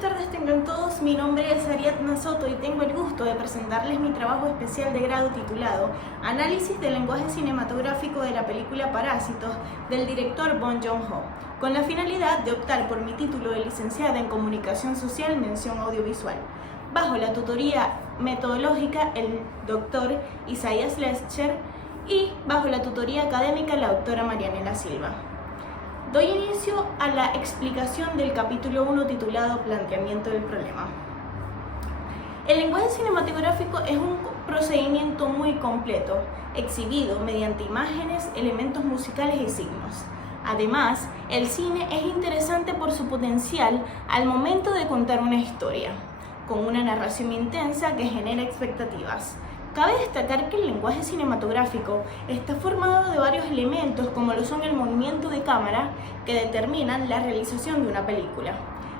buenas tardes tengan todos, mi nombre es Ariadna Soto y tengo el gusto de presentarles mi trabajo especial de grado titulado Análisis del lenguaje cinematográfico de la película Parásitos del director Bong Joon-ho, con la finalidad de optar por mi título de licenciada en Comunicación Social Mención Audiovisual, bajo la tutoría metodológica el doctor Isaías Lescher y bajo la tutoría académica la doctora Marianela Silva. Doy inicio a la explicación del capítulo 1 titulado Planteamiento del problema. El lenguaje cinematográfico es un procedimiento muy completo, exhibido mediante imágenes, elementos musicales y signos. Además, el cine es interesante por su potencial al momento de contar una historia, con una narración intensa que genera expectativas. Cabe destacar que el lenguaje cinematográfico está formado de varios elementos como lo son el movimiento de cámara que determinan la realización de una película,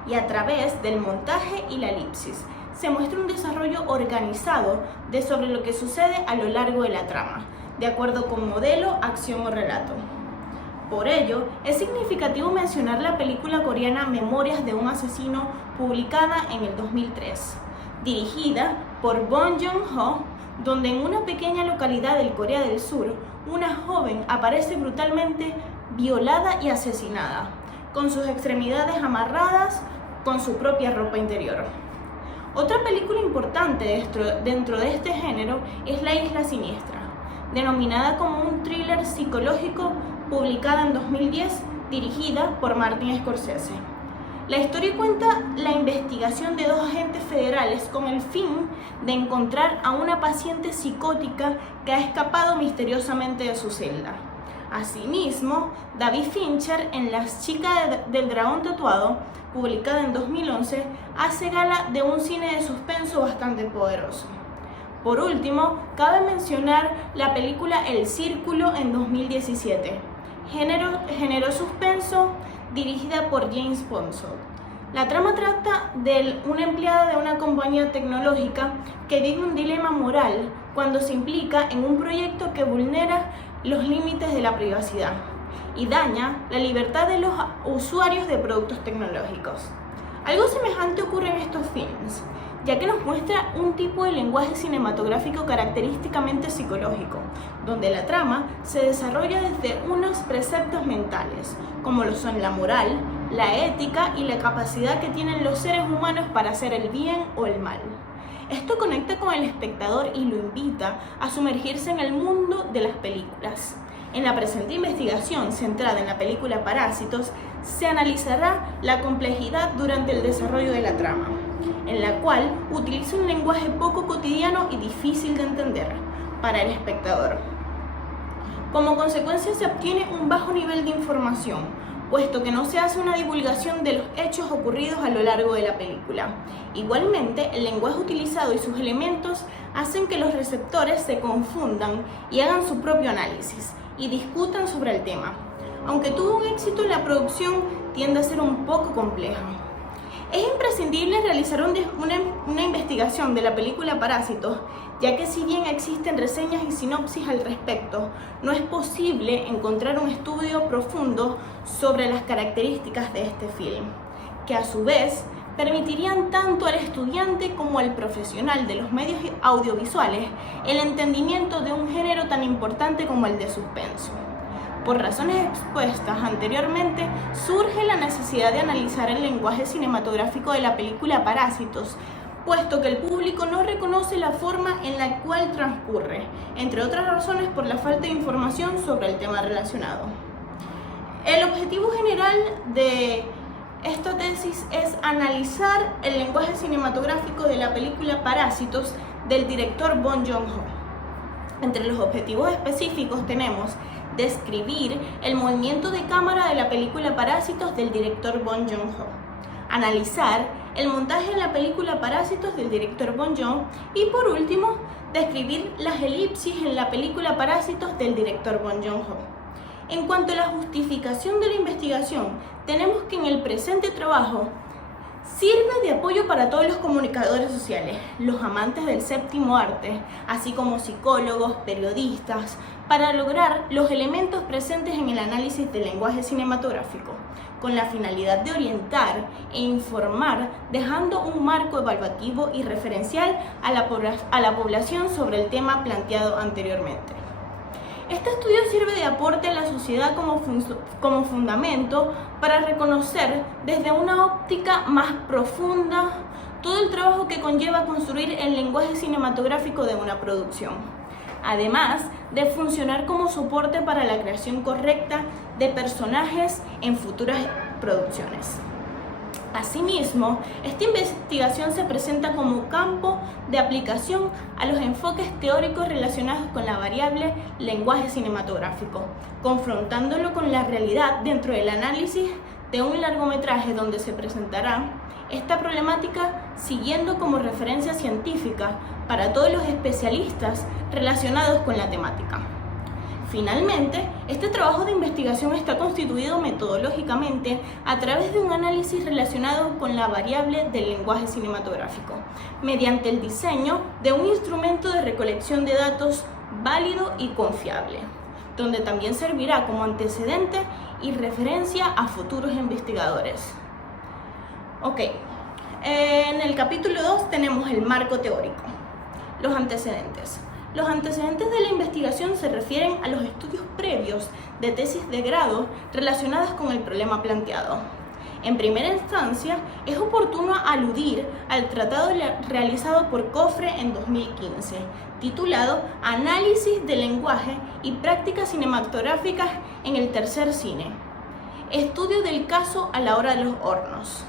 y a través del montaje y la elipsis se muestra un desarrollo organizado de sobre lo que sucede a lo largo de la trama, de acuerdo con modelo, acción o relato. Por ello, es significativo mencionar la película coreana Memorias de un asesino, publicada en el 2003, dirigida por Bong Joon-ho, donde en una pequeña localidad del Corea del Sur, una joven aparece brutalmente violada y asesinada, con sus extremidades amarradas con su propia ropa interior. Otra película importante dentro de este género es La Isla Siniestra, denominada como un thriller psicológico, publicada en 2010, dirigida por Martin Scorsese. La historia cuenta la investigación de dos agentes federales con el fin de encontrar a una paciente psicótica que ha escapado misteriosamente de su celda. Asimismo, David Fincher en Las chicas del dragón tatuado, publicada en 2011, hace gala de un cine de suspenso bastante poderoso. Por último, cabe mencionar la película El Círculo en 2017, género suspenso, dirigida por James Ponsoldt. La trama trata de una empleada de una compañía tecnológica que vive un dilema moral cuando se implica en un proyecto que vulnera los límites de la privacidad y daña la libertad de los usuarios de productos tecnológicos. Algo semejante ocurre en estos films, ya que nos muestra un tipo de lenguaje cinematográfico característicamente psicológico, donde la trama se desarrolla desde unos preceptos mentales, como lo son la moral, la ética y la capacidad que tienen los seres humanos para hacer el bien o el mal. Esto conecta con el espectador y lo invita a sumergirse en el mundo de las películas. En la presente investigación, centrada en la película Parásitos, se analizará la complejidad durante el desarrollo de la trama, en la cual utiliza un lenguaje poco cotidiano y difícil de entender para el espectador. Como consecuencia se obtiene un bajo nivel de información, puesto que no se hace una divulgación de los hechos ocurridos a lo largo de la película. Igualmente, el lenguaje utilizado y sus elementos hacen que los receptores se confundan y hagan su propio análisis y discutan sobre el tema. Aunque tuvo un éxito en la producción, tiende a ser un poco compleja. Es imprescindible realizar una investigación de la película Parásitos, ya que si bien existen reseñas y sinopsis al respecto, no es posible encontrar un estudio profundo sobre las características de este film, que a su vez permitirían tanto al estudiante como al profesional de los medios audiovisuales el entendimiento de un género tan importante como el de suspenso. Por razones expuestas anteriormente, surge la necesidad de analizar el lenguaje cinematográfico de la película Parásitos, puesto que el público no reconoce la forma en la cual transcurre, entre otras razones por la falta de información sobre el tema relacionado. El objetivo general de esta tesis es analizar el lenguaje cinematográfico de la película Parásitos del director Bong Joon-ho. Entre los objetivos específicos tenemos describir el movimiento de cámara de la película Parásitos del director Bong Joon-ho, analizar el montaje de la película Parásitos del director Bong Joon y por último, describir las elipsis en la película Parásitos del director Bong Joon-ho. En cuanto a la justificación de la investigación, tenemos que en el presente trabajo Sirve de apoyo para todos los comunicadores sociales, los amantes del séptimo arte, así como psicólogos, periodistas, para lograr los elementos presentes en el análisis del lenguaje cinematográfico, con la finalidad de orientar e informar, dejando un marco evaluativo y referencial a la población sobre el tema planteado anteriormente. Este estudio sirve de aporte a la sociedad como fundamento para reconocer desde una óptica más profunda todo el trabajo que conlleva construir el lenguaje cinematográfico de una producción, además de funcionar como soporte para la creación correcta de personajes en futuras producciones. Asimismo, esta investigación se presenta como campo de aplicación a los enfoques teóricos relacionados con la variable lenguaje cinematográfico, confrontándolo con la realidad dentro del análisis de un largometraje donde se presentará esta problemática siguiendo como referencia científica para todos los especialistas relacionados con la temática. Finalmente, este trabajo de investigación está constituido metodológicamente a través de un análisis relacionado con la variable del lenguaje cinematográfico, mediante el diseño de un instrumento de recolección de datos válido y confiable, donde también servirá como antecedente y referencia a futuros investigadores. Ok, en el capítulo 2 tenemos el marco teórico, los antecedentes. Los antecedentes de la investigación se refieren a los estudios previos de tesis de grado relacionadas con el problema planteado. En primera instancia, es oportuno aludir al tratado realizado por Cofre en 2015, titulado Análisis del lenguaje y prácticas cinematográficas en el tercer cine. Estudio del caso a la hora de los hornos.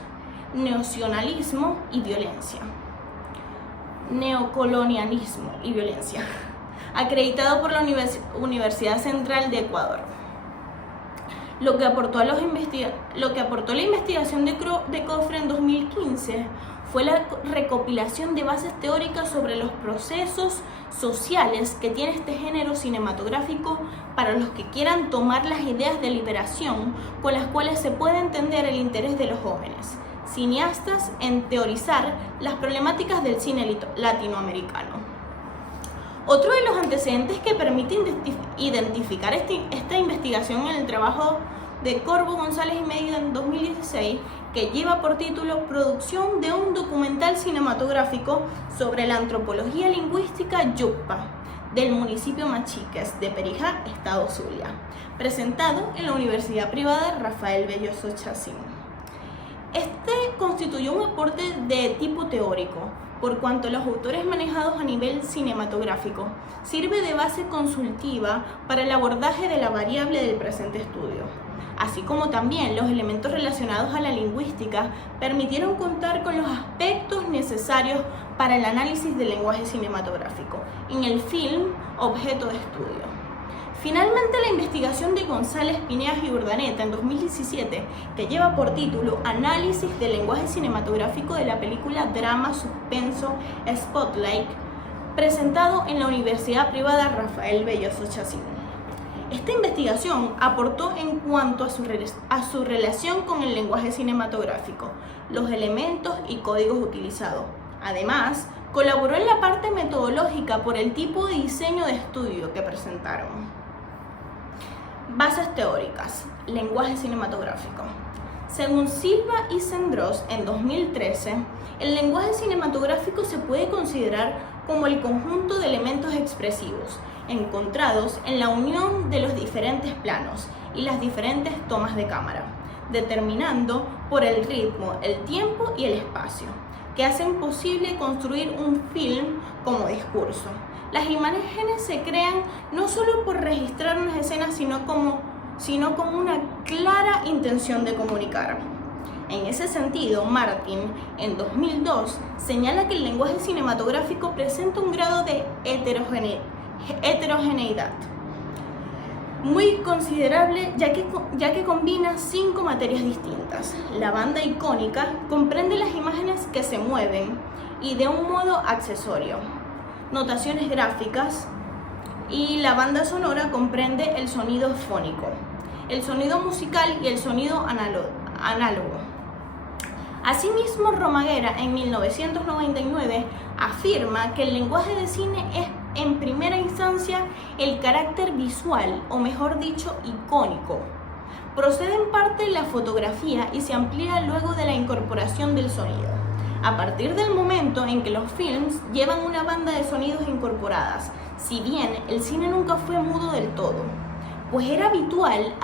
Neocolonialismo y violencia. Neocolonialismo y violencia, acreditado por la Universidad Central de Ecuador. Lo que aportó la investigación de Cofre en 2015 fue la recopilación de bases teóricas sobre los procesos sociales que tiene este género cinematográfico para los que quieran tomar las ideas de liberación con las cuales se puede entender el interés de los jóvenes cineastas en teorizar las problemáticas del cine latinoamericano. Otro de los antecedentes que permite identificar esta investigación en el trabajo de Corvo, González y Medina en 2016, que lleva por título Producción de un documental cinematográfico sobre la antropología lingüística Yucpa, del municipio Machiques de Perijá, estado Zulia, presentado en la Universidad Privada Rafael Belloso Chacín. Este constituyó un aporte de tipo teórico, por cuanto los autores manejados a nivel cinematográfico sirve de base consultiva para el abordaje de la variable del presente estudio, así como también los elementos relacionados a la lingüística permitieron contar con los aspectos necesarios para el análisis del lenguaje cinematográfico en el film objeto de estudio. Finalmente, la investigación de González, Pineas y Urdaneta en 2017, que lleva por título Análisis del lenguaje cinematográfico de la película Drama Suspenso Spotlight, presentado en la Universidad Privada Rafael Belloso Chacín. Esta investigación aportó en cuanto a su relación con el lenguaje cinematográfico, los elementos y códigos utilizados. Además, colaboró en la parte metodológica por el tipo de diseño de estudio que presentaron. Bases teóricas, lenguaje cinematográfico. Según Silva y Sendros en 2013, el lenguaje cinematográfico se puede considerar como el conjunto de elementos expresivos encontrados en la unión de los diferentes planos y las diferentes tomas de cámara, determinando por el ritmo, el tiempo y el espacio, que hacen posible construir un film como discurso. Las imágenes se crean no solo por registrar unas escenas, sino con una clara intención de comunicar. En ese sentido, Martin, en 2002, señala que el lenguaje cinematográfico presenta un grado de heterogeneidad muy considerable, ya que combina 5 materias distintas. La banda icónica comprende las imágenes que se mueven y de un modo accesorio, notaciones gráficas, y la banda sonora comprende el sonido fónico, el sonido musical y el sonido análogo. Asimismo, Romaguera en 1999 afirma que el lenguaje de cine es en primera instancia el carácter visual, o mejor dicho, icónico. Procede en parte de la fotografía y se amplía luego de la incorporación del sonido, a partir del momento en que los films llevan una banda de sonidos incorporadas, si bien el cine nunca fue mudo del todo, pues era habitual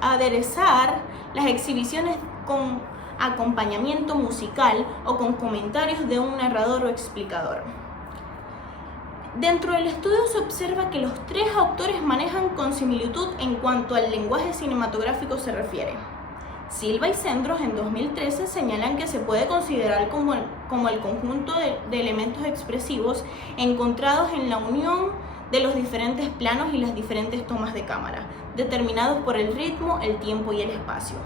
aderezar las exhibiciones con acompañamiento musical o con comentarios de un narrador o explicador. Dentro del estudio se observa que los tres autores manejan con similitud en cuanto al lenguaje cinematográfico se refiere. Silva y Cendros en 2013 señalan que se puede considerar como el conjunto de elementos expresivos encontrados en la unión de los diferentes planos y las diferentes tomas de cámara, determinados por el ritmo, el tiempo y el espacio.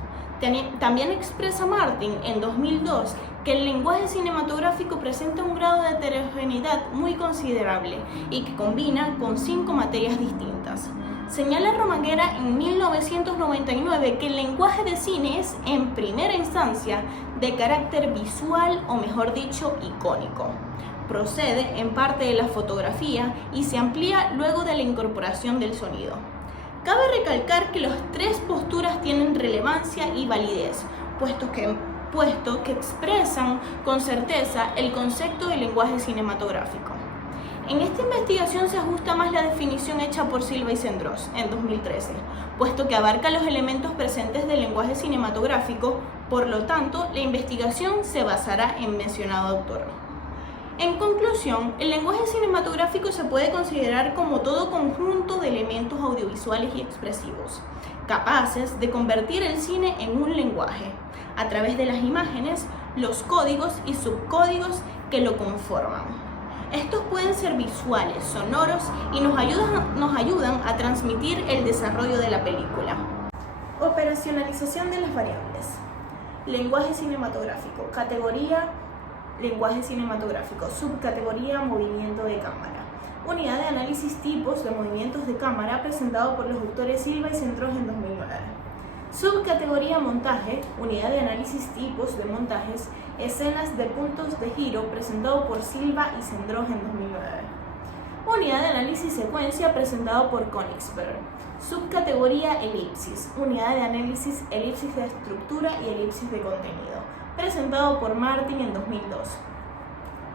También expresa Martin en 2002 que el lenguaje cinematográfico presenta un grado de heterogeneidad muy considerable y que combina con 5 materias distintas. Señala Romaguera en 1999 que el lenguaje de cine es, en primera instancia, de carácter visual, o mejor dicho, icónico. Procede en parte de la fotografía y se amplía luego de la incorporación del sonido. Cabe recalcar que las tres posturas tienen relevancia y validez, puesto que expresan con certeza el concepto del lenguaje cinematográfico. En esta investigación se ajusta más la definición hecha por Silva y Cendros en 2013, puesto que abarca los elementos presentes del lenguaje cinematográfico, por lo tanto, la investigación se basará en mencionado autor. En conclusión, el lenguaje cinematográfico se puede considerar como todo conjunto de elementos audiovisuales y expresivos, capaces de convertir el cine en un lenguaje, a través de las imágenes, los códigos y subcódigos que lo conforman. Estos pueden ser visuales, sonoros y nos ayudan a transmitir el desarrollo de la película. Operacionalización de las variables. Lenguaje cinematográfico. Categoría: lenguaje cinematográfico. Subcategoría: movimiento de cámara. Unidad de análisis: tipos de movimientos de cámara, presentado por los autores Silva y Cendros en 2009. Subcategoría: montaje. Unidad de análisis: tipos de montajes, escenas de puntos de giro, presentado por Silva y Cendros en 2009. Unidad de análisis: secuencia, presentado por Königsberg. Subcategoría: elipsis. Unidad de análisis: elipsis de estructura y elipsis de contenido, presentado por Martin en 2002.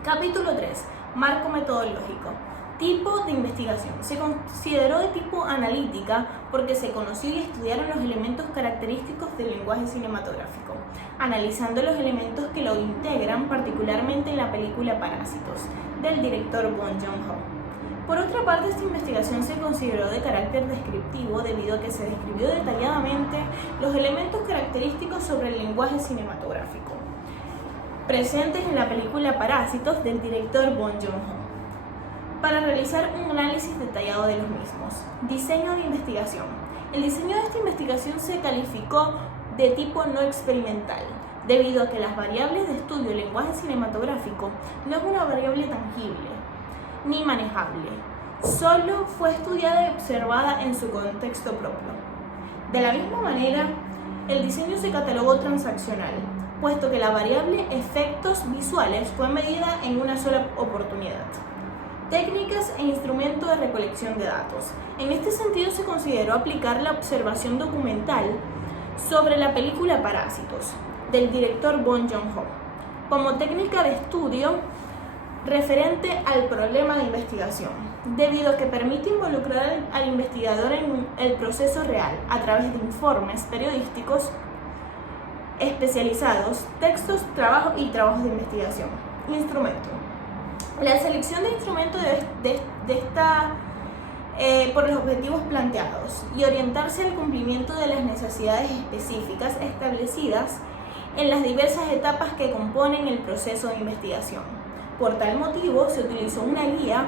Capítulo 3. Marco metodológico. Tipo de investigación. Se consideró de tipo analítica porque se conoció y estudiaron los elementos característicos del lenguaje cinematográfico, analizando los elementos que lo integran, particularmente en la película Parásitos, del director Bong Joon-ho. Por otra parte, esta investigación se consideró de carácter descriptivo debido a que se describió detalladamente los elementos característicos sobre el lenguaje cinematográfico presentes en la película Parásitos del director Bong Joon-ho, para realizar un análisis detallado de los mismos. Diseño de investigación. El diseño de esta investigación se calificó de tipo no experimental, debido a que las variables de estudio del lenguaje cinematográfico no es una variable tangible ni manejable, solo fue estudiada y observada en su contexto propio. De la misma manera, el diseño se catalogó transaccional, puesto que la variable efectos visuales fue medida en una sola oportunidad. Técnicas e instrumentos de recolección de datos. En este sentido se consideró aplicar la observación documental sobre la película Parásitos, del director Bong Joon-ho, como técnica de estudio referente al problema de investigación, debido a que permite involucrar al investigador en el proceso real a través de informes periodísticos especializados, textos, trabajos y trabajos de investigación. Instrumento. La selección de instrumentos por los objetivos planteados y orientarse al cumplimiento de las necesidades específicas establecidas en las diversas etapas que componen el proceso de investigación. Por tal motivo, se utilizó una guía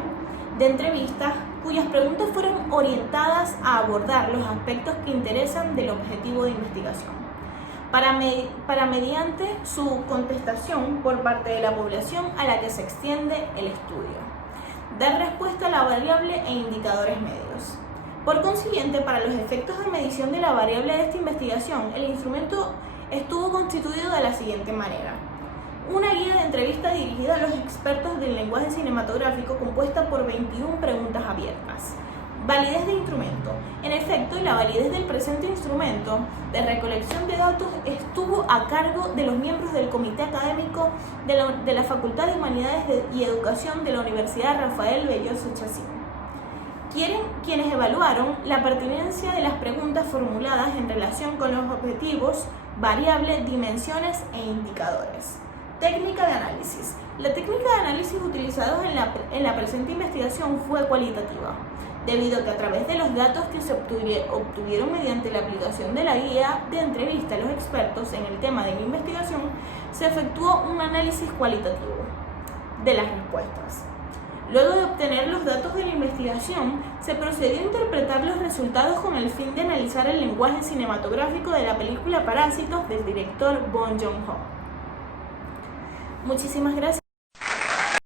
de entrevistas cuyas preguntas fueron orientadas a abordar los aspectos que interesan del objetivo de investigación, para mediante su contestación por parte de la población a la que se extiende el estudio, dar respuesta a la variable e indicadores medios. Por consiguiente, para los efectos de medición de la variable de esta investigación, el instrumento estuvo constituido de la siguiente manera. Una guía de entrevista dirigida a los expertos del lenguaje cinematográfico compuesta por 21 preguntas abiertas. Validez de instrumento. En efecto, la validez del presente instrumento de recolección de datos estuvo a cargo de los miembros del Comité Académico de la Facultad de Humanidades y Educación de la Universidad Rafael Belloso Chacín, quienes evaluaron la pertinencia de las preguntas formuladas en relación con los objetivos, variables, dimensiones e indicadores. Técnica de análisis. La técnica de análisis utilizada en la presente investigación fue cualitativa, debido a que a través de los datos que se obtuvieron mediante la aplicación de la guía de entrevista a los expertos en el tema de la investigación, se efectuó un análisis cualitativo de las respuestas. Luego de obtener los datos de la investigación, se procedió a interpretar los resultados con el fin de analizar el lenguaje cinematográfico de la película Parásitos del director Bong Joon-ho. Muchísimas gracias.